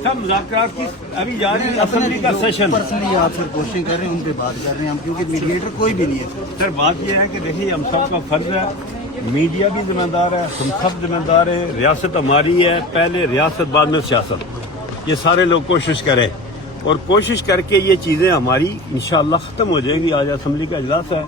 सब मुज़ाकरात की अभी जारी असेंबली का सेशन। पर्सनली आप सर क्वेश्चन कर रहे हैं, उन पे बात कर रहे हैं हम, क्योंकि मीडिएटर कोई भी नहीं है। सर बात यह है कि देखिए हम सब का फर्ज है, मीडिया भी जिम्मेदार है, हम सब जिम्मेदार है, रियासत हमारी है, पहले रियासत बाद में सियासत। ये सारे लोग कोशिश करें और कोशिश करके ये चीज़ें हमारी इंशाअल्लाह ख़त्म हो जाएंगी। आज असेंबली का इजलास है,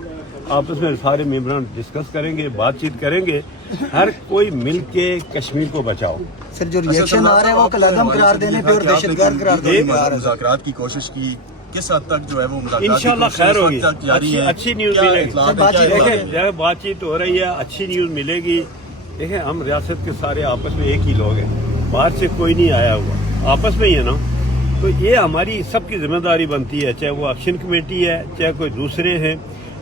आपस में सारे मेंबरान डिस्कस करेंगे, बातचीत करेंगे, हर कोई मिल के कश्मीर को बचाओ। सर जो रिएक्शन आ रहे हैं वो कलअदम करार देने पे और दहशतगर्द करार देने पे आ रहा है। मुज़ाकरात की कोशिश की, किस हद तक जो है वो मुज़ाकरात इंशाअल्लाह खैर होगी, अच्छी न्यूज़ मिलेगी। देखें बातचीत हो रही है, अच्छी न्यूज़ मिलेगी। देखें हम रियासत के सारे आपस में एक ही लोग हैं, बाहर से कोई नहीं आया हुआ, आपस में ही है ना। तो ये हमारी सबकी जिम्मेदारी बनती है, चाहे वो एक्शन कमेटी है, चाहे कोई दूसरे हैं।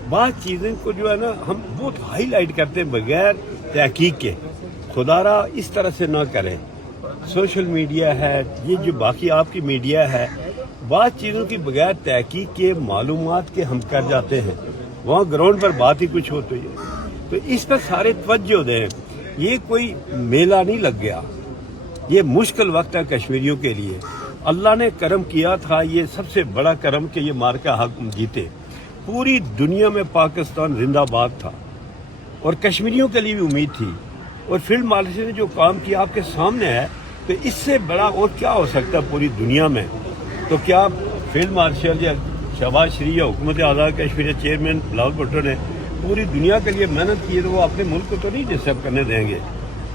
बात चीज़ें को जो है ना हम बहुत हाईलाइट करते हैं बगैर तहकीक के। खुदारा इस तरह से ना करें। सोशल मीडिया है, ये जो बाकी आपकी मीडिया है, बात चीज़ों की बगैर तहकीक के, मालूमात के हम कर जाते हैं। वहाँ ग्राउंड पर बात ही कुछ होती है। तो इस पर सारे तवज्जो दें। ये कोई मेला नहीं लग गया, ये मुश्किल वक्त है कश्मीरियों के लिए। अल्लाह ने करम किया था, ये सबसे बड़ा करम कि ये मार्का हक जीते। पूरी दुनिया में पाकिस्तान जिंदाबाद था और कश्मीरियों के लिए भी उम्मीद थी। और फील्ड मार्शल ने जो काम किया आपके सामने है, तो इससे बड़ा और क्या हो सकता है पूरी दुनिया में। तो क्या फील्ड मार्शल या शहबाज शरीफ या हुकूमत आज़ाद कश्मीर चेयरमैन बिलावल भुट्टो ने पूरी दुनिया के लिए मेहनत की है, तो वो अपने मुल्क को तो नहीं डिस्टर्ब करने देंगे।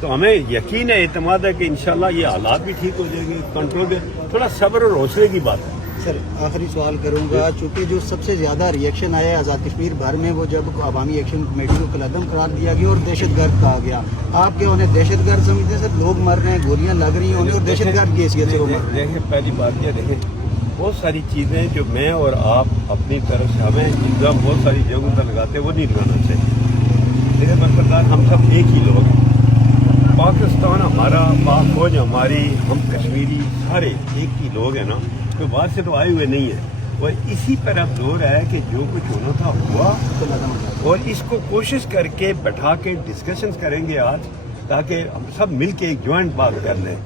तो हमें यकीन है, एतमाद है कि इंशाल्लाह ये हालात भी ठीक हो जाएंगे, कंट्रोल में। थोड़ा सब्र और हौसले की बात है। सर आखिरी सवाल करूंगा, चूंकि जो सबसे ज्यादा रिएक्शन आया आज़ाद कश्मीर भर में, वो जब अवामी एक्शन कमेटी को कलअदम करार दिया गया और दहशतगर्द कहा गया। आप क्या उन्हें दहशतगर्द समझते हैं? सर लोग मर रहे हैं, गोलियां लग रही हैं उन्हें, और दहशतगर्द की हैसियत से वो मर रहे हैं। देखें पहली बात ये देखें, बहुत सारी चीज़ें जो मैं और आप अपनी तरफ से हमें इल्ज़ाम बहुत सारी जगहों पर लगाते हैं, वो नहीं लगाना चाहिए। मेरे मतलब हम सब एक ही लोग हैं। पाकिस्तान हमारा, पाक फौज हमारी, हम कश्मीरी सारे एक ही लोग हैं ना, तो बाहर से तो आए हुए नहीं है। और इसी पर अब जोर है कि जो कुछ होना था हुआ, और इसको कोशिश करके बैठा के डिस्कशंस करेंगे आज, ताकि हम सब मिल के एक ज्वाइंट बात कर लें।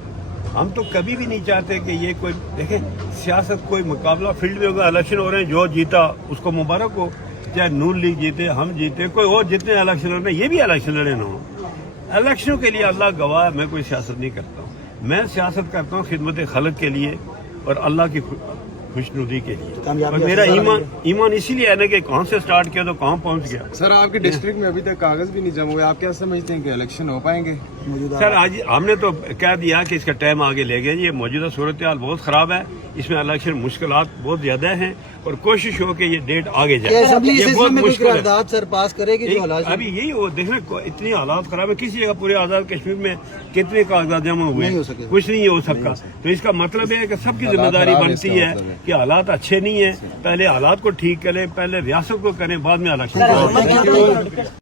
हम तो कभी भी नहीं चाहते कि ये कोई, देखें सियासत कोई मुकाबला फील्ड में होगा, इलेक्शन हो रहे हैं, जो जीता उसको मुबारक हो, चाहे नून लीग जीते, हम जीते, कोई और जितने इलेक्शन लड़े, ये भी इलेक्शन लड़े ना हो। इलेक्शनों के लिए अल्लाह गवाह, मैं कोई सियासत नहीं करता हूँ। मैं सियासत करता हूँ खिदमत खल्क के लिए और अल्लाह की खुशनुदी के लिए। और मेरा ईमान इसीलिए है ना कि कहाँ से स्टार्ट किया तो कहाँ पहुँच गया। सर आपके डिस्ट्रिक्ट में अभी तक कागज भी नहीं जमा हुए, आप क्या समझते हैं कि इलेक्शन हो पाएंगे? सर आज हमने तो कह दिया कि इसका टाइम आगे ले गए। ये मौजूदा सूरत हाल बहुत खराब है, इसमें इलेक्शन मुश्किलात बहुत ज्यादा हैं, और कोशिश हो कि ये डेट आगे जाए। ये बहुत मुश्किल है। सर पास करेगी जो हालात अभी यही हो, देखना इतनी हालात खराब है। किसी जगह पूरे आजाद कश्मीर में कितने कागजात जमा हुए, कुछ नहीं हो सकता। तो इसका मतलब है कि सबकी जिम्मेदारी बनती है कि हालात अच्छे नहीं है, पहले हालात को ठीक करें, पहले रियासत को करें, बाद में इलेक्शन।